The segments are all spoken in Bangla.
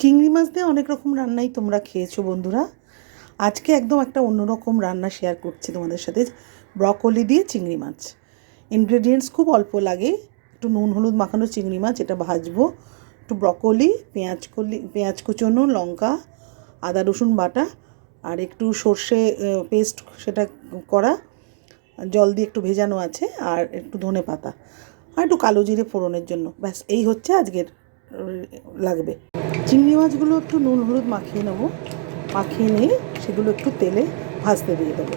চিংড়ি মাছ দিয়ে অনেক রকম রান্নাই তোমরা খেয়েছো বন্ধুরা। আজকে একদম একটা অন্যরকম রান্না শেয়ার করছি তোমাদের সাথে। ব্রকলি দিয়ে চিংড়ি মাছ। ইনগ্রেডিয়েন্টস খুব অল্প লাগে। একটু নুন হলুদ মাখানো চিংড়ি মাছ, এটা ভাজবো। একটু ব্রকলি, পেঁয়াজ কুচোনো, লঙ্কা, আদা রসুন বাটা, আর একটু সর্ষে পেস্ট সেটা করা, জল দিয়ে একটু ভেজানো আছে, আর একটু ধনে পাতা, আর একটু কালো জিরে ফোড়নের জন্য। ব্যাস এই হচ্ছে আজকের লাগবে। চিংড়ি মাছগুলো একটু নুন হলুদ মাখিয়ে নেব। মাখিয়ে নিয়ে সেগুলো একটু তেলে ভাজতে দিয়ে দেবো।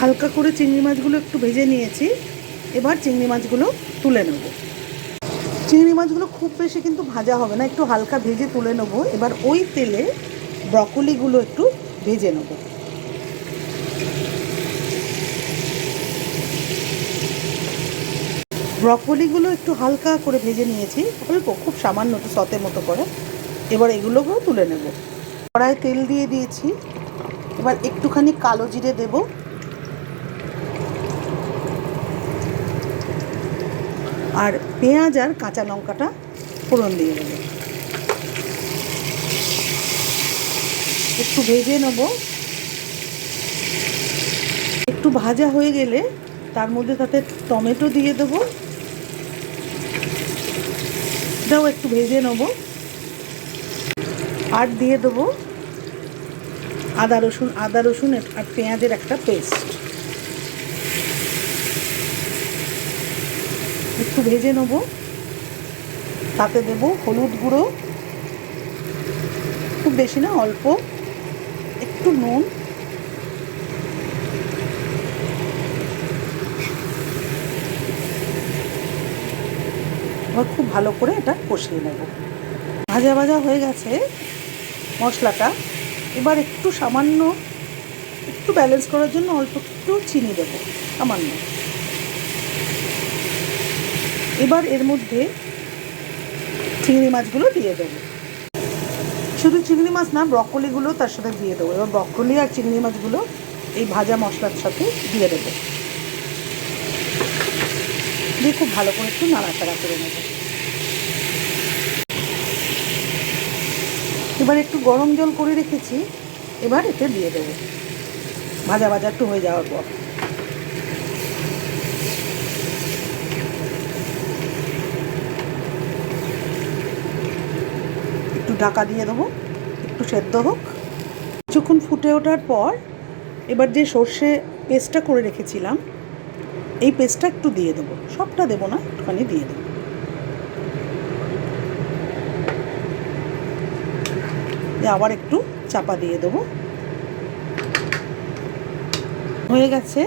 হালকা করে চিংড়ি মাছগুলো একটু ভেজে নিয়েছি। এবার চিংড়ি মাছগুলো তুলে নেব। চিংড়ি মাছগুলো খুব বেশি কিন্তু ভাজা হবে না, একটু হালকা ভেজে তুলে নেব। এবার ওই তেলে ব্রকলিগুলো একটু ভেজে নেব। ব্রকলিগুলো একটু হালকা করে ভেজে নিয়েছি, অল্প, খুব সামান্য, একটু সতের মতো করে। এবার এগুলোকেও তুলে নেব। কড়ায় তেল দিয়ে দিয়েছি। এবার একটুখানি কালো জিরে দেব, আর পেঁয়াজ আর কাঁচা লঙ্কাটা ফোড়ন দিয়ে দেবো। একটু ভেজে নেব। একটু ভাজা হয়ে গেলে তার মধ্যে তাতে টমেটো দিয়ে দেবো, এটাও একটু ভেজে নেব। আর দিয়ে দেবো আদা রসুন আর পেঁয়াজের একটা পেস্ট। একটু ভেজে নেব। তাতে দেবো হলুদ গুঁড়ো, খুব বেশি না, অল্প, একটু নুন, এবার খুব ভালো করে এটা কষিয়ে নেব। ভাজা ভাজা হয়ে গেছে মশলাটা। এবার একটু সামান্য, একটু ব্যালেন্স করার জন্য অল্প একটু চিনি দেবো, সামান্য। এবার এর মধ্যে চিংড়ি মাছগুলো দিয়ে দেবো। শুধু চিংড়ি মাছ না, ব্রকলিগুলো তার সাথে দিয়ে দেবো। এবার ব্রকলি আর চিংড়ি মাছগুলো এই ভাজা মশলার সাথে দিয়ে দেবো, দিয়ে খুব ভালো করে একটু নাড়াচাড়া করে নেব। এবার একটু গরম জল করে রেখেছি, এবার এতে দিয়ে দেবো ভাজা ভাজা একটু হয়ে যাওয়ার পর। একটু ঢাকা দিয়ে দেবো, একটু সেদ্ধ হোক। কিছুক্ষণ ফুটে ওঠার পর এবার যে সর্ষে পেস্টটা করে রেখেছিলাম, এই পেস্টটা একটু দিয়ে দেবো। সবটা দেবো না, একটুখানি দিয়ে দেবো। আবার একটু চাপা দিয়ে দেবো। হয়ে গেছে।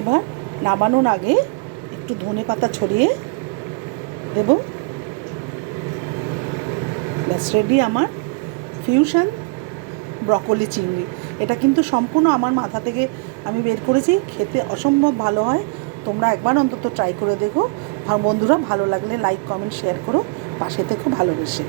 এবার নামানোর আগে একটু ধনে পাতা ছড়িয়ে দেব। ব্যাস রেডি আমার ফিউশন ব্রকলি চিংড়ি। এটা কিন্তু সম্পূর্ণ আমার মাথা থেকে আমি বের করেছি, খেতে অসম্ভব ভালো হয়। তোমরা একবার অন্তত ট্রাই করে দেখো। আর বন্ধুরা, ভালো লাগলে লাইক কমেন্ট শেয়ার করো, পাশে থেকো ভালোবেসে।